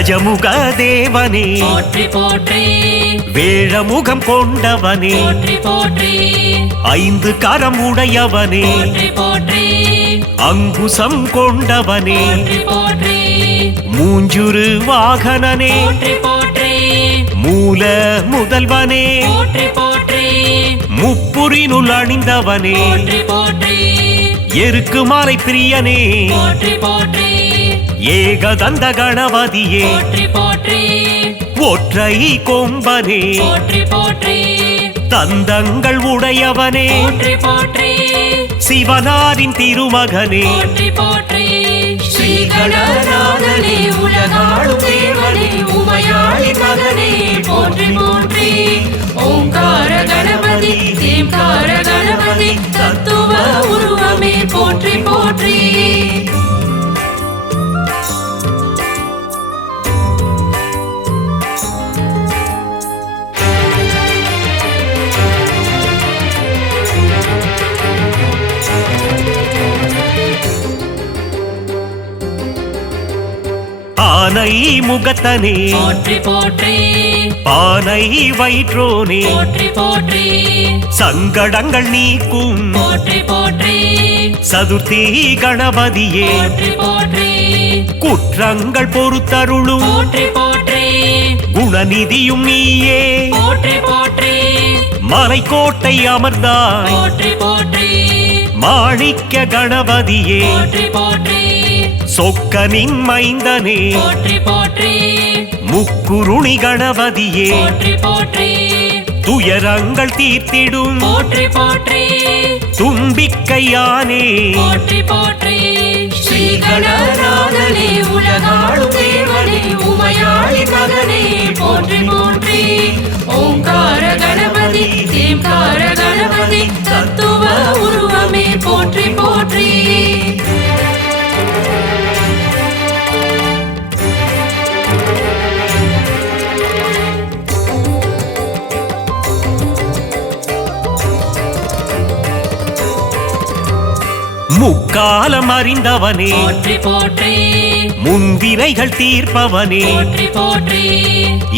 கஜமுக தேவனே போற்றி போற்றி வேழமுகம் கொண்டவனே போற்றி போற்றி ஐந்து கரம் உடையவனே போற்றி போற்றி அங்குசம் கொண்டவனே போற்றி போற்றி மூஞ்சுரு வாகனனே போற்றி போற்றி மூல முதல்வனே போற்றி போற்றி முப்புரினுள் அணிந்தவனே போற்றி போற்றி எருக்கு மாலை பிரியனே போற்றி போற்றி ஏகதந்த கணபதியே போற்றி போற்றி ஒற்றை கொம்பனே போற்றி போற்றி தந்தங்கள் உடையவனே போற்றி போற்றி சிவனாரின் திருமகனே போற்றி போற்றி ஸ்ரீ கணநாதனே உலகாளும் தேவனே உமையாளி மகனே போற்றி போற்றி ஓங்கார கணபதி தேம்கார கணபதி தத்துவ உருவமே போற்றி போற்றி ஆனை முகத்தனே போற்றி போற்றி பானை வயிற்றோனே போற்றி போற்றி சங்கடங்கள் நீக்கும் போற்றி போற்றி சதுர்த்தி கணபதியே போற்றி போற்றி குற்றங்கள் பொறுத்தருளும் போற்றி போற்றி குணநிதியும் நீயே போற்றி போற்றி மலைக்கோட்டை அமர்ந்தாய் போற்றி போற்றி மாணிக்க கணபதியே போற்றி போற்றி சொக்கனின் மைந்தனே போற்றி போற்றி முக்குருணி கணபதியே போற்றி போற்றி துயரங்கள் தீர்த்திடும் போற்றி போற்றி தும்பிக்கையானே போற்றி போற்றி ஸ்ரீ கணநாதனே உலகாளும் தேவனே உமையாளி மகனே போற்றி போற்றி ஓங்கார கணபதி தேம்கார கணபதி தத்துவ உருவமே போற்றி போற்றி முக்காலம் அறிந்தவனே போற்றி போற்றி முன்வினைகள் தீர்ப்பவனே போற்றி போற்றி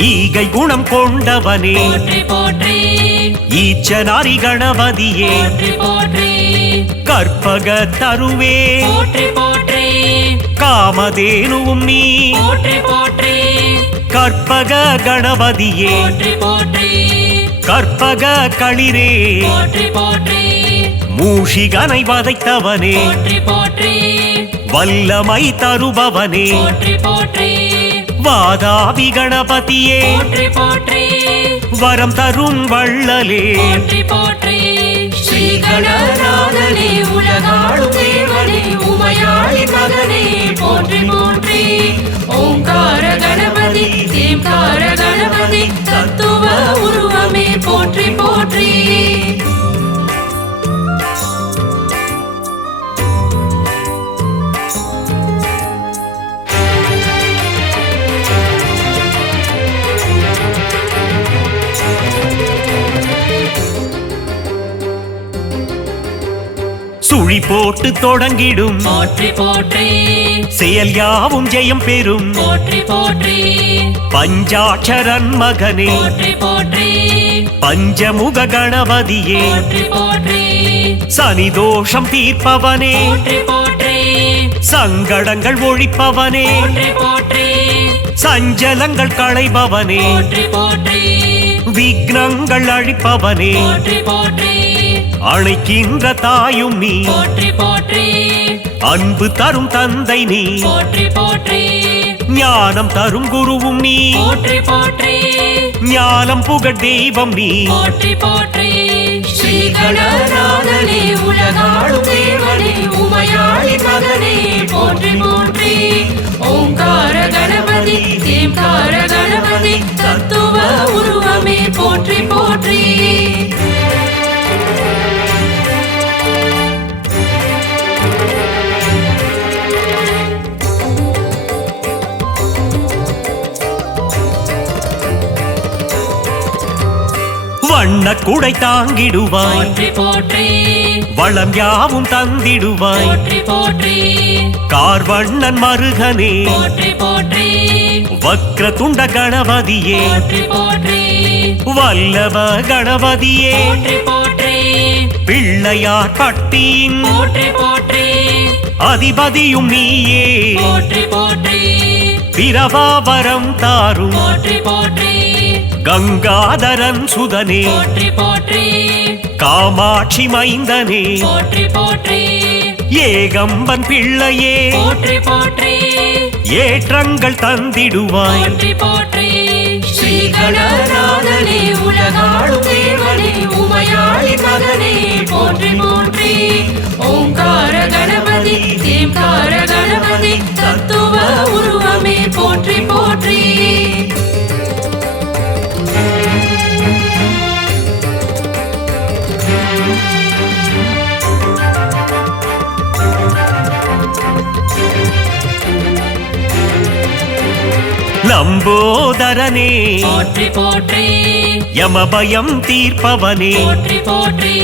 ஈகை குணம் கொண்டவனே போற்றி போற்றி ஈச்சனாரி கணபதியே போற்றி போற்றி கற்பக தருவே போற்றி போற்றி காமதேனுவும் நீ போற்றி போற்றி கற்பக கணபதியே போற்றி போற்றி கற்பக களிரே போற்றி போற்றி மூஷிகனை வதைத்தவனே போற்றி போற்றி வல்லமை தருபவனே போற்றி போற்றி வாதாபி கணபதியே போற்றி போற்றி வரம் தரும் வள்ளலே போற்றி போற்றி ஸ்ரீ கணநாதனே உலகாளும் தேவனே உமையாளி மகனே போற்றி போற்றி ஓங்கார கணபதி தேம்கார கணபதி தத்துவ உருவமே போற்றி போற்றி சுழி போட்டு தொடங்கிடும் போற்றி போற்றி செயல் யாவும் ஜெயம் பெறும் போற்றி போற்றி பஞ்சாட்சரன் மகனே போற்றி போற்றி பஞ்சமுக கணபதியே போற்றி போற்றி சனி தோஷம் தீர்ப்பவனே போற்றி போற்றி சங்கடங்கள் ஒழிப்பவனே போற்றி போற்றி சஞ்சலங்கள் களைபவனே போற்றி போற்றி விக்னங்கள் அழிப்பவனே போற்றி போற்றி அழைக்கின்ற தாயும் நீ போற்றி போற்றி அன்பு தரும் தந்தை நீ போற்றி போற்றி ஞானம் தரும் குருவும் நீ போற்றி போற்றி ஞானம் புகழ் தெய்வம் நீ போற்றி போற்றி ஸ்ரீ கணநாதனே உலகாளும் தேவனே உமையாளி மகனே போற்றி போற்றி ஓங்கார கணபதி தேம்கார கணபதி தத்துவ உருவமே போற்றி போற்றி வண்ண குடை தாங்கிடுவாய் போற்றி போற்றி வளம் யாவும் தந்திடுவாய் போற்றி போற்றி கார்வண்ணன் மருகனே போற்றி போற்றி வக்ர துண்ட கணபதியே போற்றி போற்றி வல்லவ கணபதியே போற்றி போற்றி பிள்ளையார் பட்டியின் போற்றி போற்றி அதிபதியும் நீயே போற்றி போற்றி பிரபாவரம் தாரும் போற்றி போற்றி கங்காதரன் சுதனே போற்றி போற்றி காமாட்சி மைந்தனே போற்றி போற்றி ஏகம்பன் பிள்ளையே போற்றி போற்றி ஏற்றங்கள் தந்திடுவாய் போற்றி போற்றி ஸ்ரீ கணநாதனே உலகாளும் தேவனே உமையாளி மகனே போற்றி போற்றி ஓங்கார கணபதி தேம்கார கணபதி தத்துவ உருவமே போற்றி போற்றி லம்போதரனே போற்றி போற்றி யமபயம் தீர்ப்பவனே போற்றி போற்றி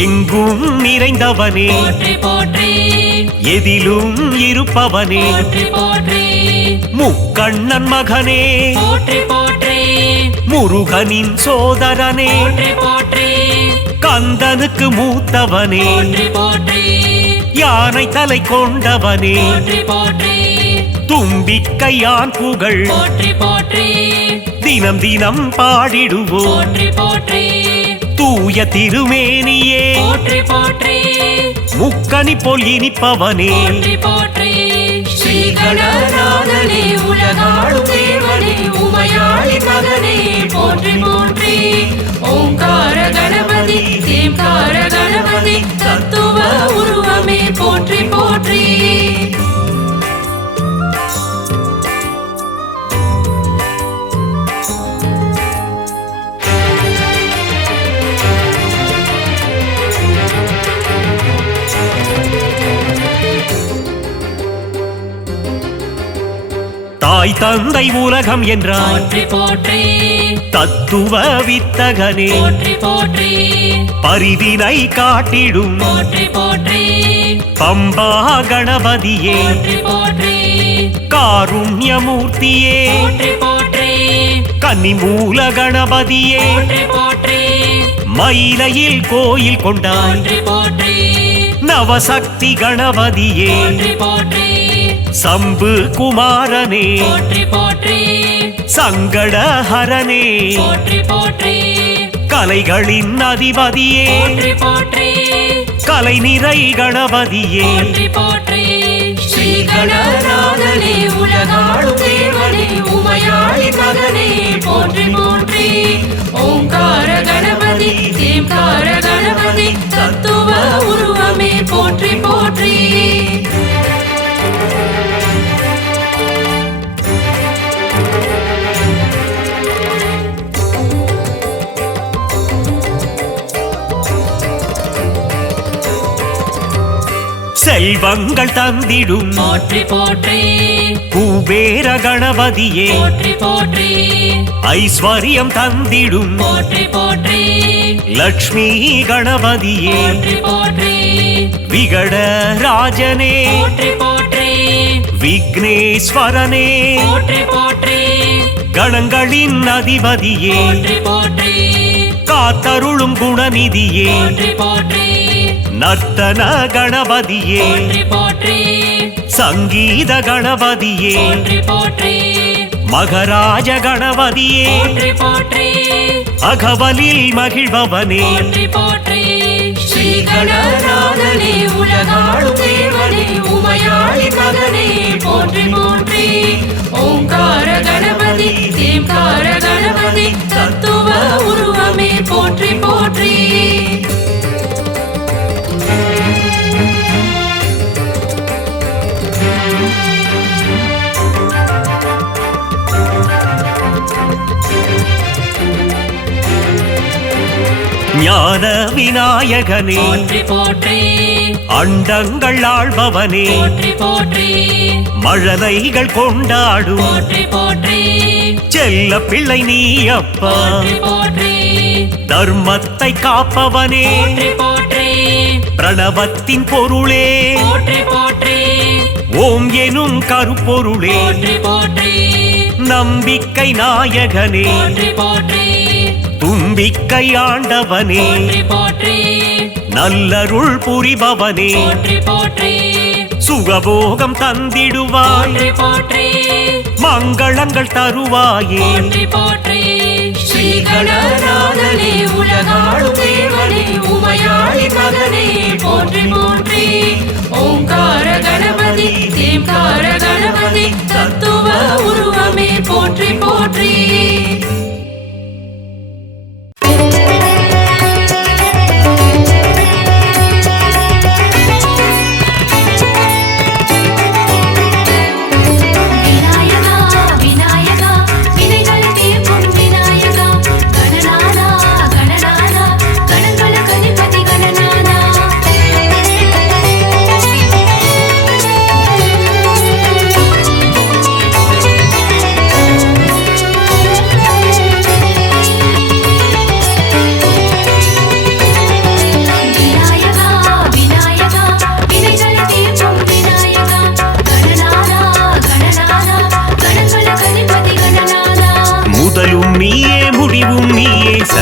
எங்கும் நிறைந்தவனே போற்றி போற்றி எதிலும் இருப்பவனே போற்றி போற்றி முக்கண்ணன் மகனே போற்றி போற்றி முருகனின் சோதரனே போற்றி போற்றி கந்தனுக்கு மூத்தவனே போற்றி போற்றி யானை தலை கொண்டவனே போற்றி போற்றி தும்பிக்கையான் புகழ் போற்றி போற்றி தினம் தினம் பாடிடுவோம் போற்றி போற்றி தூய திருமேனியே போற்றி போற்றி முக்கனி போல் இனிப்பவனே போற்றி போற்றி ஸ்ரீ கணநாதனே உலகாளும் தேவனே உமையாளி மகனே போற்றி போற்றி ஓங்கார கணபதி தேம்கார கணபதி தத்துவ உருவமே போற்றி போற்றி தாய் தந்தை உலகம் என்றாய் போற்றி போற்றி தத்துவ வித்தகனே போற்றி போற்றி பரிதினை காட்டிடும் போற்றி போற்றி பம்பா கணபதியே போற்றி போற்றி காருண்யமூர்த்தியே போற்றி போற்றி கன்னிமூல கணபதியே போற்றி போற்றி மயிலையில் கோயில் கொண்டாய் போற்றி போற்றி நவசக்தி கணபதியே போற்றி போற்றி சம்பு குமாரனே போற்றி போற்றி சங்கடஹரனே போற்றி போற்றி கலைகளின் அதிபதியே போற்றி போற்றி கலை நிறை கணபதியே போற்றி போற்றி ஸ்ரீ கணநாதனே உலகாளும் தேவனே உமையாளி மகனே போற்றி போற்றி ஓங்கார கணபதி தேம்கார கணபதி தத்துவ உருவமே போற்றி போற்றி செல்வங்கள் தந்திடும் போற்றி போற்றி குபேர கணபதியே போற்றி போற்றி ஐஸ்வர்யம் தந்திடும் போற்றி போற்றி லக்ஷ்மி கணபதியே போற்றி போற்றி விகட ராஜனே போற்றி போற்றி விக்னேஸ்வரனே போற்றி போற்றி கணங்களின் அதிபதியே போற்றி போற்றி காத்தருளும் குணநிதியே போற்றி போற்றி நர்த்தன கணபதியே போற்றி போற்றி சங்கீத கணபதியே போற்றி போற்றி மகராஜ கணபதியே போற்றி போற்றி அகவலில் மகிழ்பவனே போற்றி போற்றி ஸ்ரீ கணநாதனே உலகாளும் தேவனே உமையாளி மகனே போற்றி போற்றி ஓங்கார கணபதி தேம்கார கணபதி தத்துவ உருவமே போற்றி போற்றி ஞான விநாயகனே போற்றி போற்றி அண்டங்கள் ஆள்பவனே போற்றி போற்றி மழலைகள் கொண்டாடும் போற்றி போற்றி செல்ல பிள்ளை நீ அப்பா போற்றி போற்றி தர்மத்தை காப்பவனே போற்றி போற்றி பிரணவத்தின் பொருளே போற்றி போற்றி ஓம் எனும் கருப்பொருளே போற்றி போற்றி நம்பிக்கை நாயகனே போற்றி போற்றி தும்பிக்கை ஆண்டவனே போற்றி போற்றி நல்லருள் புரிபவனே போற்றி போற்றி சுகபோகம் தந்திடுவாய் போற்றி போற்றி மங்களங்கள் தருவாயே போற்றி போற்றி ஸ்ரீ கணநாதனே உலகாளும் தேவனே உமையாளி மகனே போற்றி போற்றி ஓங்கார கணபதி தேம்கார கணபதி தத்துவ உருவமே போற்றி போற்றி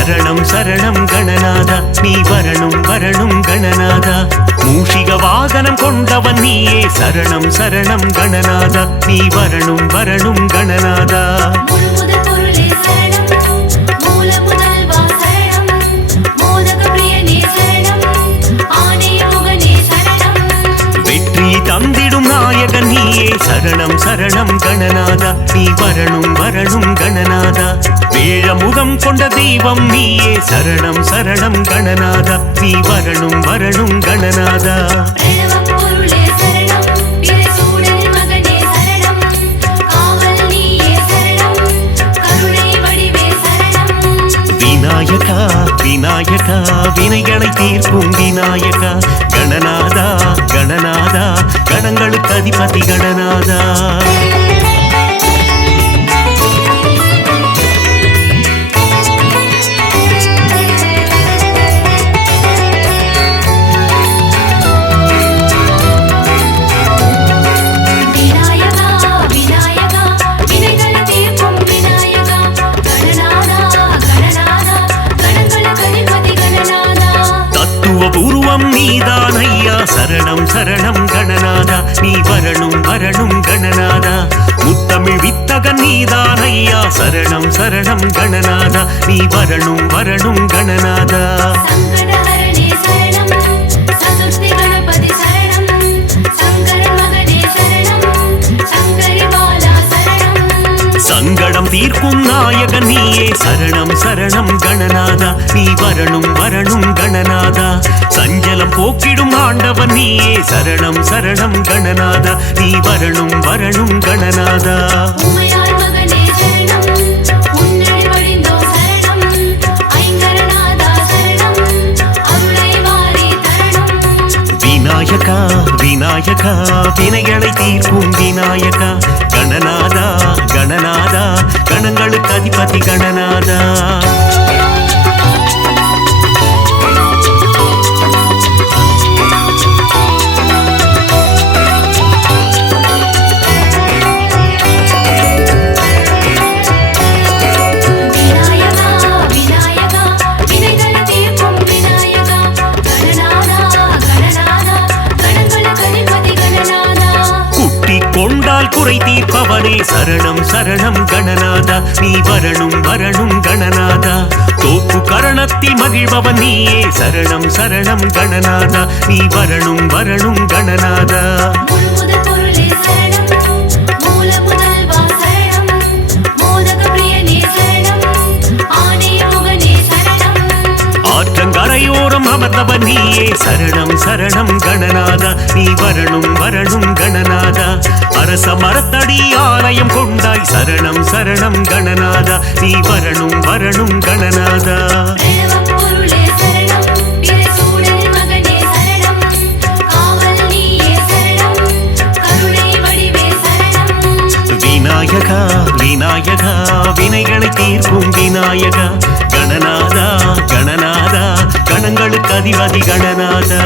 சரணம் சரணம் கணநாதா நீ வரணும் வரணும் கணநாதா மூஷிக வாகனம் கொண்டவன் நீயே சரணம் சரணம் கணநாதா நீ வரணும் வரணும் கணநாதா வெற்றி தந்திடும் நாயகன் நீயே சரணம் சரணம் கணநாதா நீ வரணும் வரணும் கணநாதா வேழமுகம் கொண்ட தெய்வம் நீயே சரணம் சரணம் கணநாதா நீ வரணும் வரணும் கணநாதா விநாயகா விநாயகா வினைகளை தீர்க்கும் விநாயகா கணநாதா கணநாதா கணங்களுக்கு அதிபதி கணநாதா சரணம் சரணம் கணநாதா நீ வரணும் வரணும் கணநாதா முத்தமிழ் வித்தகன் நீதான் ஐயா சரணம் சரணம் கணநாதா நீ வரணும் வரணும் கணநாதா சங்கடம் தீர்க்கும் நாயகன் நீயே சரணம் சரணம் கணநாதா நீ வரணும் வரணும் கணநாதா சஞ்சலம் போக்கிடும் ஆண்டவன் நீயே சரணம் சரணம் கணநாதா நீ வரணும் வரணும் கணநாதா விநாயகா விநாயகா வினைகளை தீர்க்கும் விநாயகா கணநாதா கணநாதா கணங்களுக்கு அதிபதி கணநாதா குறை தீர்ப்பவனே சரணம் சரணம் கணநாதா நீ வரணும் வரணும் கணநாதா தோப்பு கரணத்தில் மகிழ்பவன் நீயே சரணம் சரணம் கணநாதா நீ வரணும் வரணும் கணநாதா ஆற்றங்கரையோரம் அமர்ந்தவன் நீயே சரணம் சரணம் கணநாதா நீ வரணும் வரணும் கணநாதா அரச மரத்தடி ஆலயம் கொண்டாய் சரணம் சரணம் கணநாதா நீ வரணும் வரணும் கணநாதா விநாயகா விநாயகா வினைகளை தீர்க்கும் விநாயகா கணநாதா கணங்களுக்கு அதிபதி கணநாதா.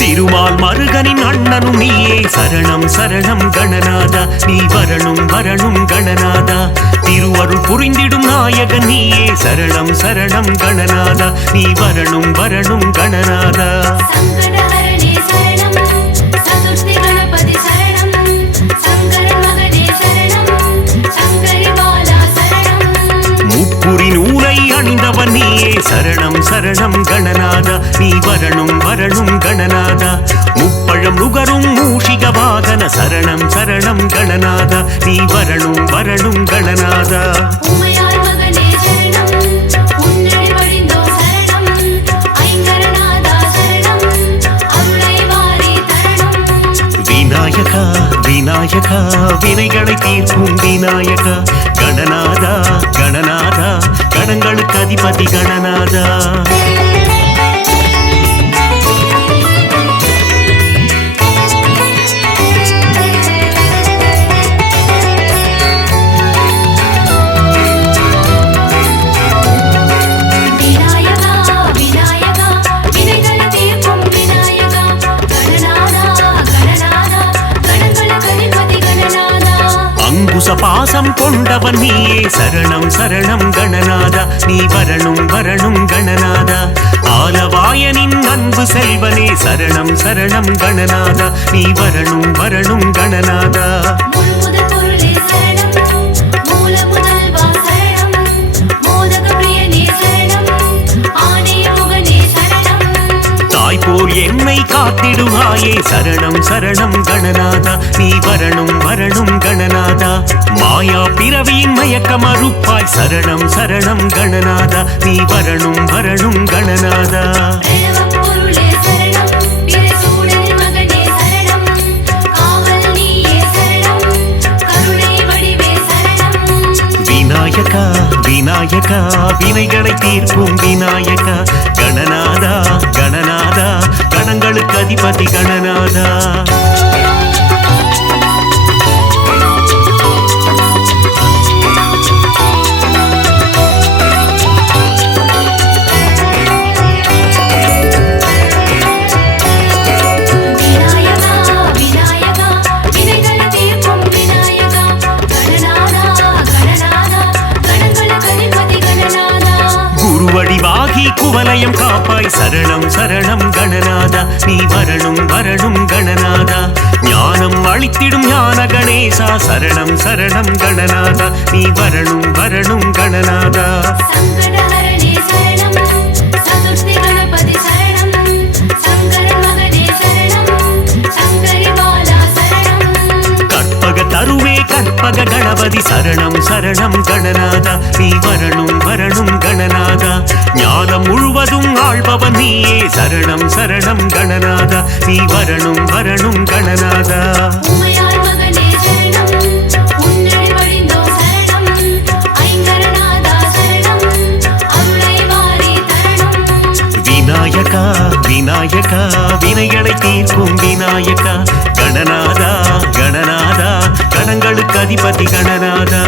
திருமால் மருகனின் அண்ணனும் நீயே சரணம் சரணம் கணநாதா. நீ வரணும் வரணும் கணநாதா. திருவருள் புரிந்திடும் நாயகன் நீயே சரணம் சரணம் கணநாதா. நீ வரணும் வரணும் கணநாதா. முப்புரி நூலை அணிந்தவன் நீயே சரணம் சரணம் கணநாதா. நீ வரணும் வரணும் கணநாதா. முப்பழம் நுகரும் மூஷிக வாகன சரணம் சரணம் கணநாதா. நீ வரணும் வரணும் கணநாதா. விநாயகா விநாயகா வினைகளை தீர்க்கும் விநாயகா. கணநாதா கணநாதா கணங்களுக்கு அதிபதி கணநாதா. பாசம் கொண்டவன் நீயே சரணம் சரணம் கணநாதா. நீ வரணும் வரணும் கணநாதா. ஆலவாயனின் அன்பு செல்வனே சரணம் சரணம் கணநாதா. நீ வரணும் வரணும் கணநாதா. போல் என்னை காத்திடுவாயே சரணம் சரணம் கணநாதா. நீ வரணும் வரணும் கணநாதா. மாயா பிறவியின் மயக்க மறுப்பாய் சரணம் சரணம் கணநாதா. நீ வரணும் வரணும் கணநாதா. விநாயகா விநாயகா வினைகளை தீர்க்கும் விநாயகா. கணநாதா கணநாதா கணங்களுக்கு அதிபதி கணநாதா. குவலயம் காப்பாய் சரணம் சரணம் கணநாதா. நீ வரணும் வரணும் கணநாதா. ஞானம் அளித்திடும் ஞான கணேசா சரணம் சரணம் கணநாதா. நீ வரணும் வரணும் கணநாதா. தருவே கற்பக கணபதி சரணம் சரணம் கணநாதா. நீ வரணும் வரணும் கணநாதா. ஞானம் முழுவதும் ஆள்பவன் நீயே சரணம் சரணம் கணநாதா. நீ வரணும் வரணும் கணநாதா. விநாயகா விநாயகா வினைகளை தீர்க்கும் விநாயகா. கணநாதா கணநாதா கணங்களுக்கு அதிபதி கணநாதா.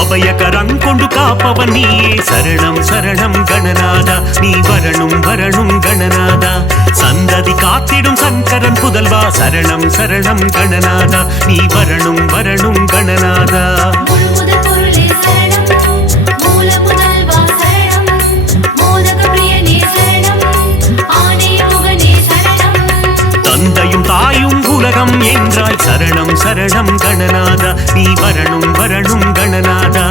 அபயகரம் கொண்டு காப்பவன் நீயே சரணம் சரணம் கணநாதா. நீ வரணும் வரணும் கணநாதா. சந்ததி காத்திடும் சங்கரன் புதல்வா சரணம் சரணம் கணநாதா. நீ வரணும் வரணும் கணநாதா. தந்தையும் தாயும் உலகம் என்றாய் சரணம் சரணம் கணநாதா. நீ வரணும் வரணும் கணநாதா.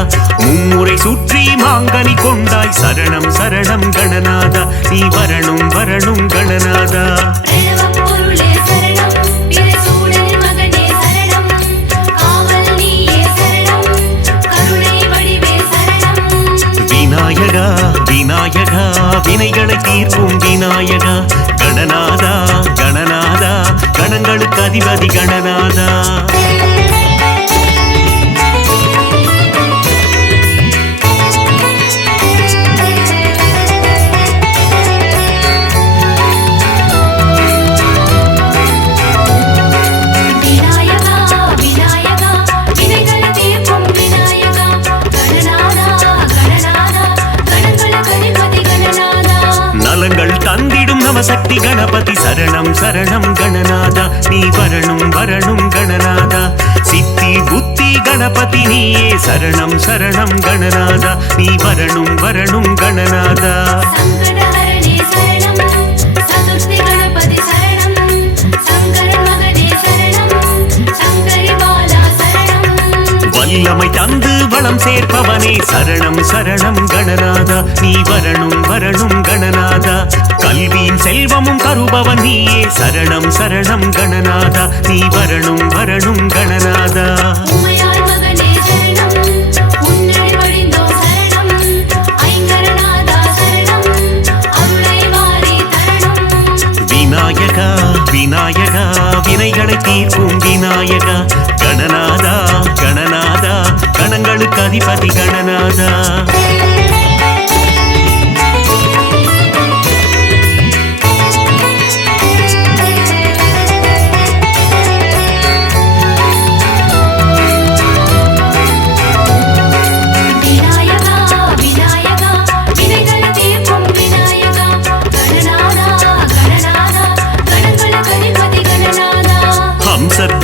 மும்முறை சுற்றி மாங்கனி கொண்டாய் சரணம் சரணம் கணநாதா நீ வரணும் வரணும் கணநாதா பிரணவம் பொருளே சரணம் பிரசூடனின் மகனே சரணம் காவல் நீயே சரணம் கருணை வடிவே சரணம் விநாயகா விநாயகா வினைகளை தீர்க்கும் விநாயகா கணநாதா கணநாதா கணங்களுக்கு அதிபதி கணநாதா சக்தி கணபதி சரணம் சரணம் கணநாதா நீ வரணும் வரணும் கணநாதா சித்தி புத்தி கணபதி நீயே சரணம் சரணம் கணநாதா நீ வரணும் வரணும் கணநாதா சங்கடஹரணே சரணம் சதுர்த்தி கணபதி சரணம் சங்கரன் மகனே சரணம் சங்கரி பாலா சரணம் வல்லமை தந்து வளம் சேர்ப்பவனே சரணம் சரணம் கணநாதா நீ வரணும் வரணும் கணநாதா கல்வியின் செல்வமும் தருபவன் நீயே சரணம் சரணம் கணநாதா நீ வரணும் வரணும் கணநாதா உமையாள் மகனே சரணம் உன்னடி வடிந்தோம் சரணம் ஐங்கரநாதா சரணம் அருளை வாரி தரணம் விநாயகா விநாயகா வினைகளை தீர்க்கும் விநாயகா கணநாதா கணநாதா கணங்களுக்கு அதிபதி கணநாதா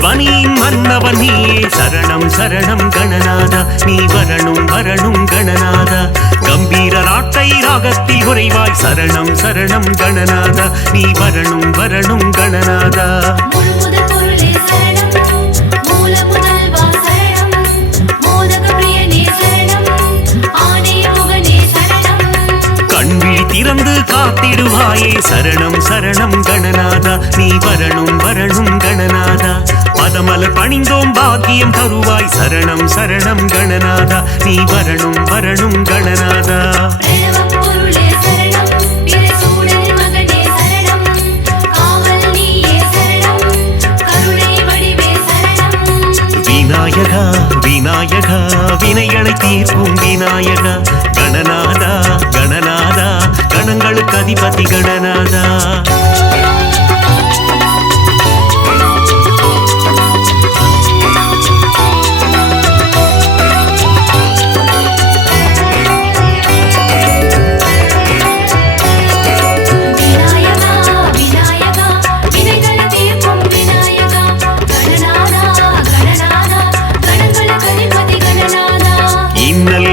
வனியின் மன்னவன் நீயே சரணம் சரணம் கணநாதா நீ வரணும் வரணும் கணநாதா கம்பீர நாட்டை ராகத்தில் உறைவாய் சரணம் சரணம் கணநாதா நீ வரணும் வரணும் கணநாதா முழுமுதற் பொருளே சரணம் மூல முதல்வா சரணம் மோதக பிரியனே சரணம் ஆனே முகனே சரணம் கண்விழி திறந்து காத்திடுவாயே சரணம் சரணம் கணநாதா நீ வரணும் வரணும் கணநாதா பதமலர் பணிந்தோம் பாக்கியம் தருவாய் சரணம் சரணம் கணநாதா நீ வரணும் வரணும் கணநாதா பிரணவம் பொருளே சரணம் பிரசூடனின் மகனே சரணம் காவல் நீயே சரணம் கருணை வடிவே சரணம் விநாயகா விநாயகா வினைகளை தீர்க்கும் விநாயகா கணநாதா கணநாதா கணங்களுக்கு அதிபதி கணநாதா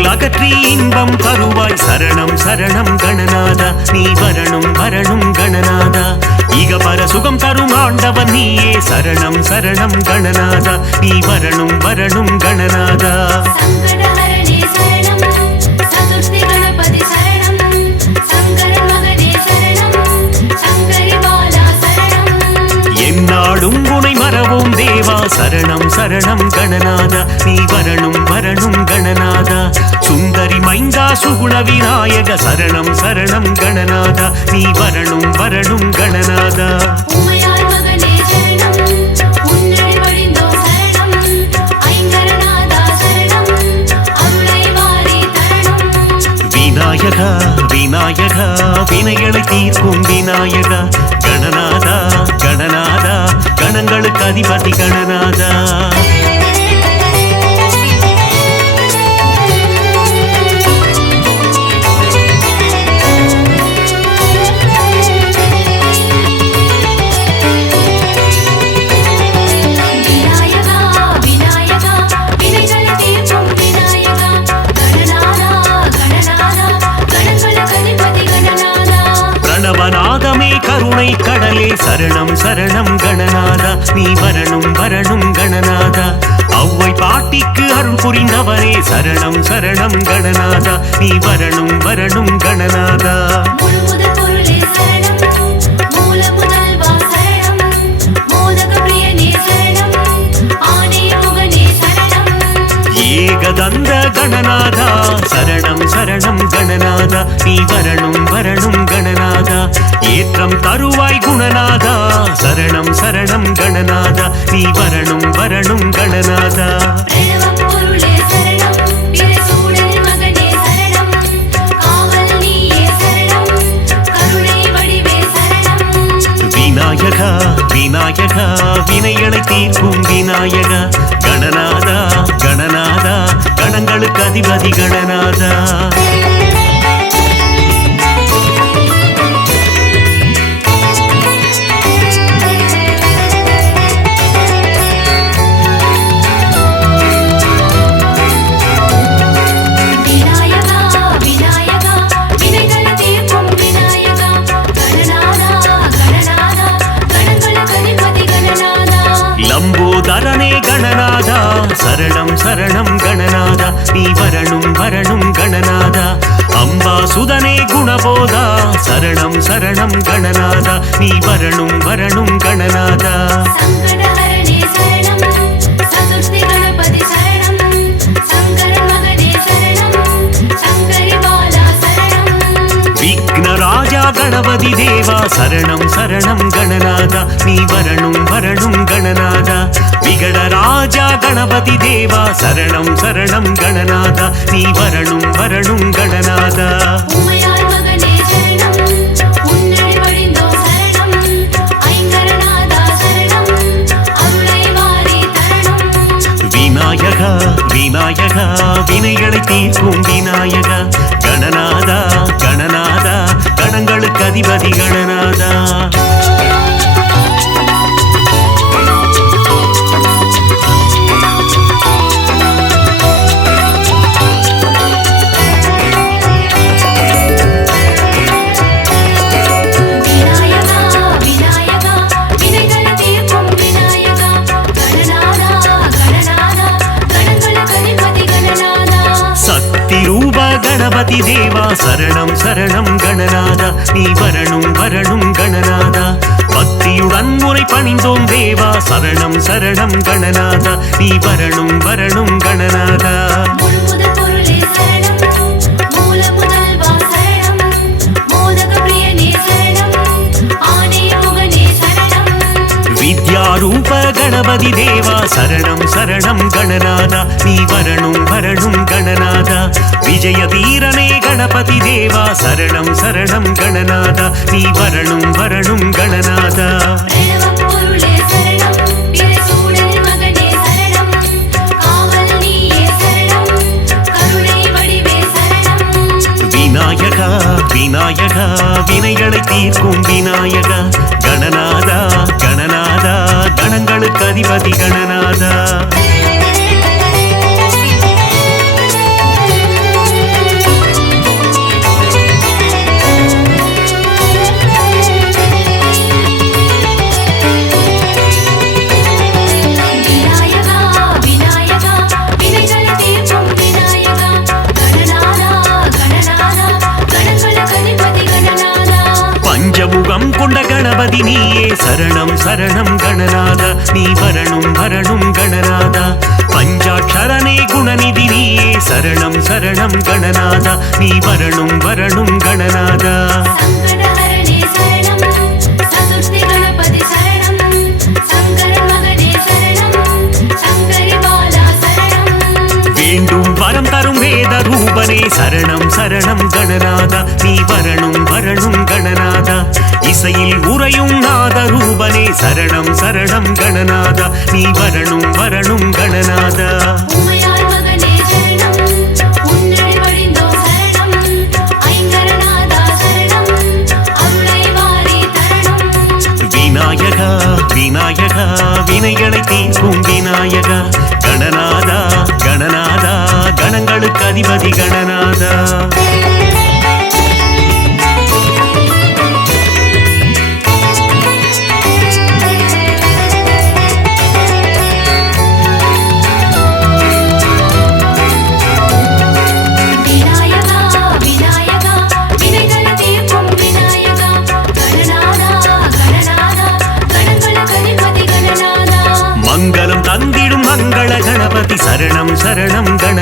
அகற்றி இன்பம் தருவாய் சரணம் சரணம் கணநாதா நீ வரணும் வரணும் கணநாதா இகபர சுகம் தரும் ஆண்டவன் நீயே சரணம் சரணம் கணநாதா நீ வரணும் வரணும் கணநாதா சங்கடஹரணே சரணம் சதுர்த்தி கணபதி சரணம் சங்கரன் மகனே சரணம் சங்கரி பாலா சரணம் என்னாடும் உனை மறவோம் தேவா சரணம் சரணம் கணநாதா நீ வரணும் வரணும் கணநாதா சுந்தரி மைந்தா சுகுண விநாயக சரணம் சரணம் கணநாதா நீ வரணும் வரணும் கணநாதா உமையாள் மகனே சரணம் உன்னடி வடிந்தோம் சரணம் ஐங்கரநாதா சரணம் அருளை வாரி தரணம் விநாயகா விநாயகா வினைகளை தீர்க்கும் விநாயகா கணநாதா கணநாதா கணங்களுக்கு அதிபதி கணநாதா கருணை கடலே சரணம் சரணம் கணநாதா நீ வரணும் வரணும் கணநாதா அவ்வை பாட்டிக்கு அருள் புரிந்தவனே சரணம் சரணம் கணநாதா நீ வரணும் வரணும் கணநாதா முழுமுதற் பொருளே சரணம் மூல முதல்வா சரணம் மோதக பிரியனே சரணம் ஆனே முகனே சரணம் ஏகதந்த கணநாதா சரணம் சரணம் கணநாதா நீ வரணும் வரணும் கணநாதா ஏற்றம் தருவாய் குணநாதா சரணம் சரணம் கணநாதா நீ வரணும் வரணும் கணநாதா பிரணவம் பொருளே சரணம் பிறைசூடனின் மகனே சரணம் காவல் நீயே சரணம் கருணை வடிவே சரணம் விநாயகா விநாயகா வினைகளை தீர்க்கும் விநாயகா கணநாதா கணநாதா கணங்களுக்கு அதிபதி கணநாதா விநாயகா விநாயகா வினைகளை தீர்க்கும் விநாயகா கணநாதா கணநாதா கணங்களுக்கு அதிபதி கணநாதா லம்போதரனே கணநாதா சரணம் சரணம் கணநாதா நீ வரணும் வரணும் கணநாதா அம்பாசுதனே குணபோதா சரணம் சரணம் கணநாதா நீ வரணும் வரணும் கணநாதா சங்கடஹரணே சரணம் சதுர்த்தி கணபதி சரணம் சங்கரன் மகனே சரணம் சங்கரி பாலா சரணம் விக்னராஜா கணபதி தேவா சரணம் சரணம் கணநாதா நீ வரணும் வரணும் கணநாதா விகடராஜா கணபதி தேவா சரணம் சரணம் கணநாதா நீ வரணும் வரணும் கணநாதா உமையாள் மகனே சரணம் உன்னடி வழிந்தோம் சரணம் ஐங்கரநாதா சரணம் அருளை வாரி தரணம் விநாயகா விநாயகா வினைகளை தீர்க்கும் விநாயகா கணநாதா கணநாதா கணங்களுக்கு அதிபதி கணநாதா விநாயகா விநாயகா வினைகளை தீர்க்கும் விநாயகா கணநாதா கணநாதா கணங்களுக்கு அதிபதி கணநாதா சக்தி ரூப கணபதி தேவா சரணம் சரணம் கணநாதா நீ வரணும் வரணும் கணநாதா பக்தியுடன் முறை பணிந்தோம் தேவா சரணம் சரணம் கணநாதா நீ வரணும் வரணும் கணநாதா முழுமுதற் பொருளே சரணம் மூல முதல்வா சரணம் மோதக பிரியனே சரணம் ஆனே முகனே சரணம் வித்யாரூப கணபதி தேவா சரணம் சரணம் கணநாதா நீ வரணும் வரணும் கணநாதா விஜய தீரனே கணபதி தேவா சரணம் சரணம் கணநாதா நீ வரணும் வரணும் கணநாதா பிரணவம் பொருளே சரணம் பிறைசூடனின் மகனே சரணம் காவல் நீயே சரணம் கருணை வடிவே சரணம் விநாயகா விநாயகா வினைகளை தீர்க்கும் விநாயகா கணநாதா கணநாதா கணங்களுக்கு அதிபதி கணநாதா விநாயகா விநாயகா வினைகளை தீர்க்கும் விநாயகா கணநாதா கணநாதா கணங்களுக்கு அதிபதி கணநாதா பஞ்சமுகம் கொண்ட கணபதி நீயே சரணம் சரணம் கணநாதா நீ வரணும் வரணும் கணநாதா பஞ்சாட்சரனே குணநிதி நீயே சரணம் சரணம் கணநாதா நீ வரணும் வரணும் கணநாதா சங்கடஹரணே சரணம் சதுர்த்தி கணபதி சரணம் சங்கரன் மகனே சரணம் சங்கரி பாலா சரணம் வேண்டும் வரம் தரும் வேத ரூபனே சரணம் சரணம் கணநாதா நீ வரணும் வரணும் கணநாதா இசையில் உறையும் நாத ரூபனே சரணம் சரணம் கணநாதா நீ வரணும் வரணும் கணநாதா உமையாள் மகனே சரணம் உன்னடி வழிந்தோம் சரணம் ஐங்கரநாதா சரணம் அருளை வாரி தரணம் விநாயகா விநாயகா வினைகளை தீர்க்கும் விநாயகா கணநாதா கணநாதா கணங்களுக்கு அதிபதி கணநாதா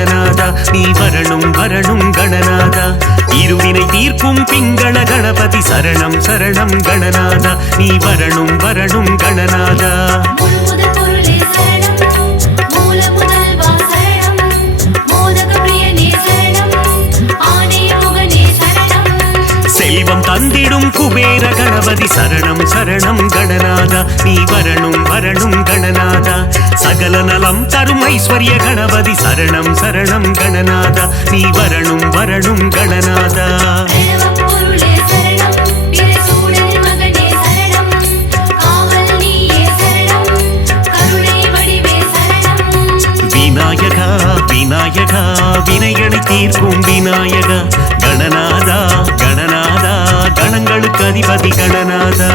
கணநாதா நீ வரணும் வரணும் கணநாதா இருவினை தீர்க்கும் பிங்கள கணபதி சரணம் சரணம் கணநாதா நீ வரணும் வரணும் கணநாதா முழுமுதற் பொருளே சரணம் மூல முதல்வா சரணம் மோதக பிரியனே சரணம் ஆனே முகனே சரணம் செல்வம் தந்திடும் குபேர கணபதி சரணம் சரணம் கணநாதா நீ வரணும் வரணும் கணநாதா சகல நலம் தரும் ஐஸ்வர்ய கணபதி சரணம் சரணம் கணநாதா நீ வரணும் வரணும் கணநாதா தேவம் பொருளே சரணம் பிரசூடன் மகனே சரணம் காவல் நீயே சரணம் கருணை வடிவே சரணம் விநாயகா விநாயகா வினைகளை தீர்க்கும் விநாயகா கணநாதா கணநாதா கணங்களுக்கு அதிபதி கணநாதா